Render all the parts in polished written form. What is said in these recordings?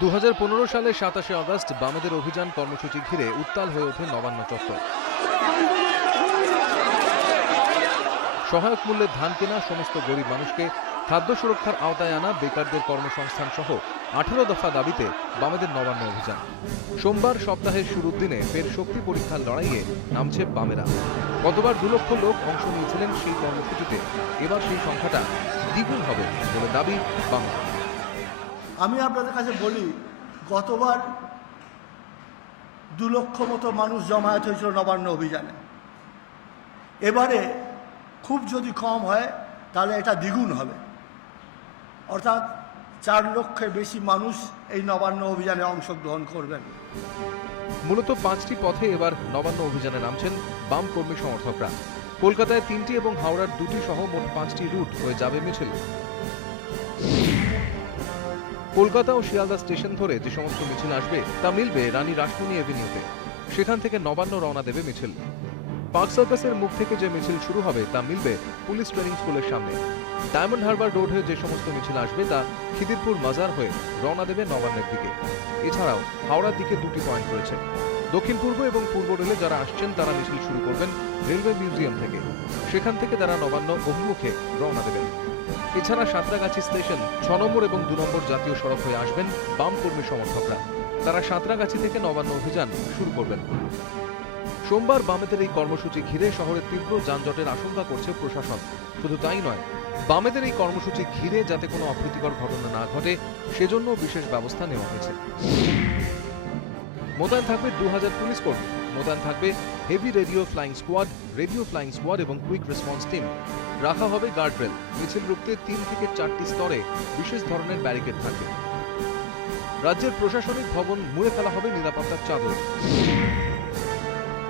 2015 সালে 27 আগস্ট বামেদের অভিযান কর্মসূচি ঘিরে উত্তাল হয়ে ওঠে নবান্ন চত্বর। সহায়ক মূল্যে ধান কেনা, সমস্ত গরিব মানুষকে খাদ্য সুরক্ষার আওতায় আনা, বেকারদের কর্মসংস্থান সহ 18 দফা দাবিতে বামেদের নবান্ন অভিযান। সোমবার সপ্তাহের শুরুর দিনে ফের শক্তি পরীক্ষার লড়াইয়ে নামছে বামেরা। গতবার 2 লক্ষ লোক অংশ নিয়েছিলেন সেই কর্মসূচিতে, এবার সেই সংখ্যাটা দ্বিগুণ হবে বলে দাবি বাম। আমি আপনাদের কাছে বলি, গতবার 2 লক্ষ মতো মানুষ জমায়েত হয়েছিল নবান্ন অভিযানে। এবারে খুব যদি কম হয় তাহলে এটা দ্বিগুণ হবে, অর্থাৎ 4 লক্ষের বেশি মানুষ এই নবান্ন অভিযানে অংশগ্রহণ করবেন। মূলত 5টি পথে এবার নবান্ন অভিযানে নামছেন বাম কর্মী সমর্থকরা। কলকাতায় 3টি এবং হাওড়ার 2টি সহ মোট 5টি রুট হয়ে যাবে মিছিল। কলকাতা ও শিয়ালদা স্টেশন ধরে যে সমস্ত মিছিল আসবে তা মিলবে রানী রাসমণি এভিনিউতে। সেখান থেকে নবান্ন রওনা দেবে মিছিল। পার্ক সার্কাসের মুখ থেকে যে মিছিল শুরু হবে তা মিলবে পুলিশ ট্রেনিং স্কুলের সামনে। ডায়মন্ড হারবার রোড হয়ে যে সমস্ত মিছিল আসবে তা খিদিরপুর মাজার হয়ে রওনা দেবে নবান্নের দিকে। এছাড়াও হাওড়ার দিকে 2টি পয়েন্ট রয়েছে। দক্ষিণ পূর্ব এবং পূর্ব রেলে যারা আসছেন তারা মিছিল শুরু করবেন রেলওয়ে মিউজিয়াম থেকে। সেখান থেকে তারা নবান্ন অভিমুখে রওনা দেবেন। এছাড়া সাঁতরাগাছি স্টেশন 6 নম্বর এবং 2 নম্বর জাতীয় সড়ক হয়ে আসবেন বাম কর্মী সমর্থকরা। তারা সাঁতরাগাছি থেকে নবান্ন অভিযান শুরু করবেন। সোমবার বামেদের এই কর্মসূচি ঘিরে শহরে তীব্র যানজটের আশঙ্কা করছে প্রশাসন। শুধু তাই নয়, বামেদের এই কর্মসূচি ঘিরে যাতে কোনো অপ্রীতিকর ঘটনা না ঘটে সেজন্য বিশেষ ব্যবস্থা নেওয়া হয়েছে। মোতায়েন থাকবে 2000 পুলিশ কর্মী। মোতায়েন থাকবে হেভি রেডিও ফ্লাইং স্কোয়াড এবং কুইক রেসপন্স টিম। রাখা হবে গার্ডরেল। মিছিল রুখতে 3 থেকে 4টি স্তরে বিশেষ ধরনের ব্যারিকেড থাকবে। রাজ্যের প্রশাসনিক ভবন মুড়ে ফেলা হবে নিরাপত্তার চাদরে।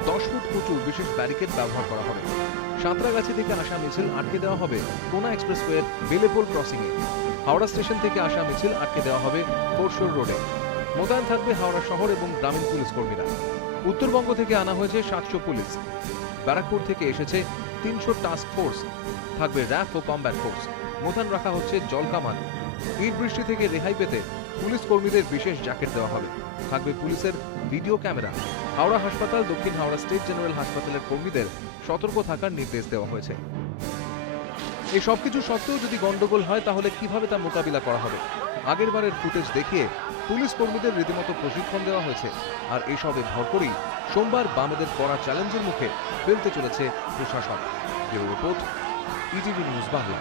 10 ফুট উঁচু বিশেষ ব্যারিকেড ব্যবহার করা হবে। সাঁতরাগাছি থেকে আসা মিছিল আটকে দেওয়া হবে কোনা এক্সপ্রেসওয়ের বেলেপোল ক্রসিংয়ে। হাওড়া স্টেশন থেকে আসা মিছিল আটকে দেওয়া হবে ফোরশোর রোডে। মোতায়েন থাকবে হাওড়া শহর এবং গ্রামীণ পুলিশ কর্মীরা। উত্তরবঙ্গ থেকে আনা হয়েছে 700 পুলিশ। ব্যারাকপুর থেকে এসেছে 300 টাস্ক ফোর্স। থাকবে র্যাফ ও কমব্যাট ফোর্স। মোতায়েন রাখা হচ্ছে জল কামান। ইট বৃষ্টি থেকে রেহাই পেতে পুলিশ কর্মীদের বিশেষ জ্যাকেট দেওয়া হবে। থাকবে পুলিশের ভিডিও ক্যামেরা। হাওড়া হাসপাতাল, দক্ষিণ হাওড়া স্টেট জেনারেল হাসপাতালের কর্মীদের সতর্ক থাকার নির্দেশ দেওয়া হয়েছে। এই সবকিছু সত্ত্বেও যদি গন্ডগোল হয় তাহলে কিভাবে তা মোকাবিলা করা হবে? আগেরবারের ফুটেজ দেখিয়ে পুলিশ কর্মীদের রীতিমতো প্রশিক্ষণ দেওয়া হয়েছে। আর এসবে ভর করেই সোমবার বামেদের কড়া চ্যালেঞ্জের মুখে ফেলতে চলেছে প্রশাসন। Bureau report, ETV news Bangla.